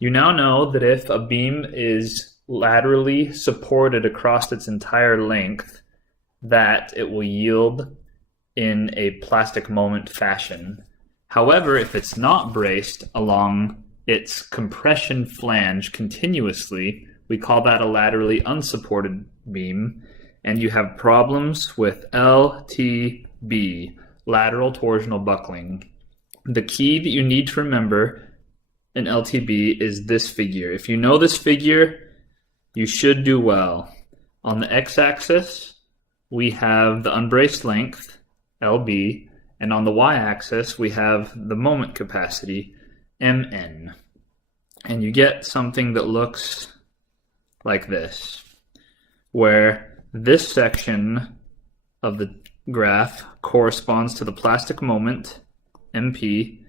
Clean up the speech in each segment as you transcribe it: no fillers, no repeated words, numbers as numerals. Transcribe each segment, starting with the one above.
You now know that if a beam is laterally supported across its entire length, that it will yield in a plastic moment fashion. However, if it's not braced along its compression flange continuously, we call that a laterally unsupported beam, and you have problems with LTB, lateral torsional buckling. The key that you need to remember in LTB is this figure. If you know this figure, you should do well. On the x-axis, we have the unbraced length, LB, and on the y-axis, we have the moment capacity, MN. And you get something that looks like this, where this section of the graph corresponds to the plastic moment, MP,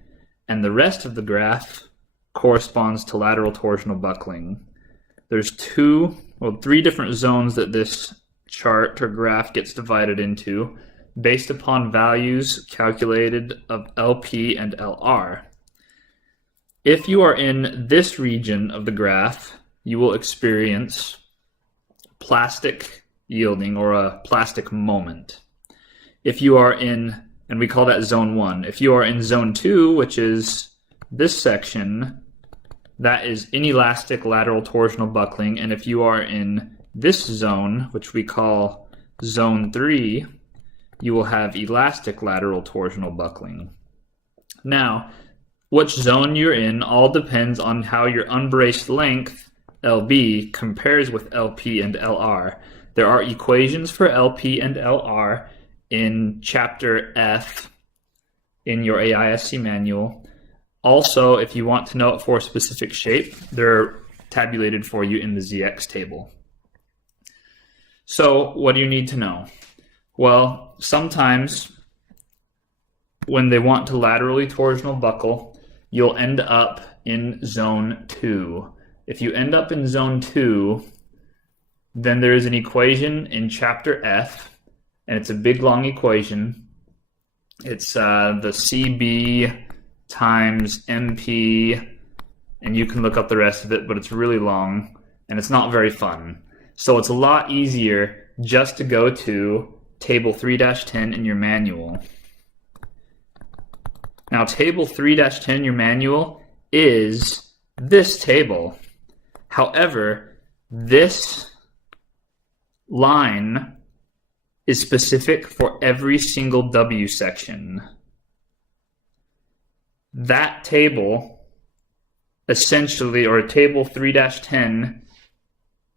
and the rest of the graph corresponds to lateral torsional buckling. There's three different zones that this chart or graph gets divided into based upon values calculated of LP and LR. If you are in this region of the graph, you will experience plastic yielding or a plastic moment. If you are in, and we call that zone 1, if you are in zone 2, which is this section, that is inelastic lateral torsional buckling, and if you are in this zone, which we call zone 3, you will have elastic lateral torsional buckling. Now, which zone you're in all depends on how your unbraced length, LB, compares with LP and LR. There are equations for LP and LR in Chapter F in your AISC manual. Also, if you want to know it for a specific shape, they're tabulated for you in the ZX table. So, what do you need to know? Well, sometimes when they want to laterally torsional buckle, you'll end up in zone 2. If you end up in zone 2, then there is an equation in Chapter F, and it's a big long equation. It's the CB times MP, and you can look up the rest of it, but it's really long, and it's not very fun. So it's a lot easier just to go to Table 3-10 in your manual. Now, Table 3-10 in your manual is this table. However, this line is specific for every single W section. That table, essentially, or Table 3-10,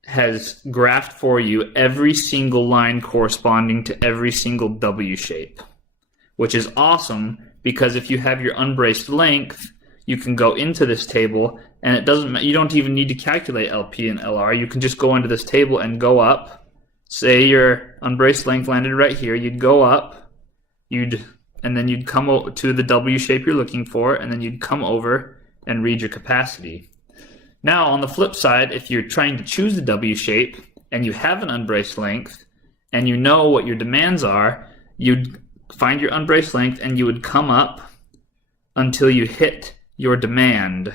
has graphed for you every single line corresponding to every single W shape, which is awesome because if you have your unbraced length, you can go into this table and you don't even need to calculate LP and LR. You can just go into this table and go up. Say your unbraced length landed right here, you'd go up, and then you'd come to the W shape you're looking for, and then you'd come over and read your capacity. Now, on the flip side, if you're trying to choose the W shape and you have an unbraced length and you know what your demands are, you'd find your unbraced length and you would come up until you hit your demand.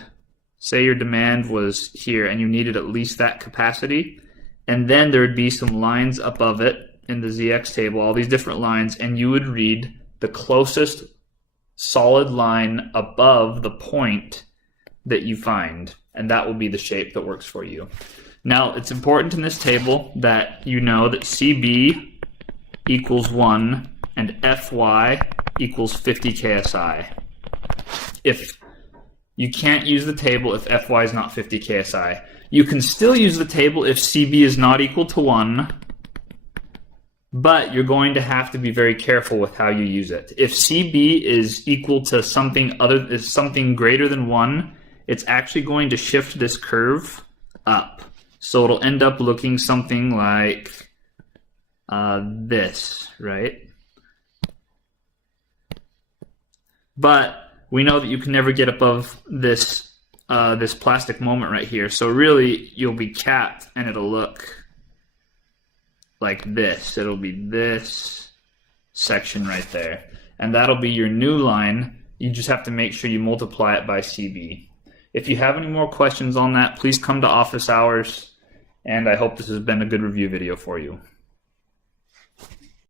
Say your demand was here and you needed at least that capacity, and then there would be some lines above it in the ZX table, all these different lines, and you would read the closest solid line above the point that you find, and that will be the shape that works for you. Now, it's important in this table that you know that CB equals 1 and FY equals 50 KSI. If you can't use the table if FY is not 50 KSI. You can still use the table if CB is not equal to 1, but you're going to have to be very careful with how you use it. If CB is equal to something greater than 1, it's actually going to shift this curve up. So it'll end up looking something like this, right? But we know that you can never get above this this plastic moment right here. So really, you'll be capped, and it'll look like this. It'll be this section right there, and that'll be your new line. You just have to make sure you multiply it by CB. If you have any more questions on that, please come to office hours, and I hope this has been a good review video for you.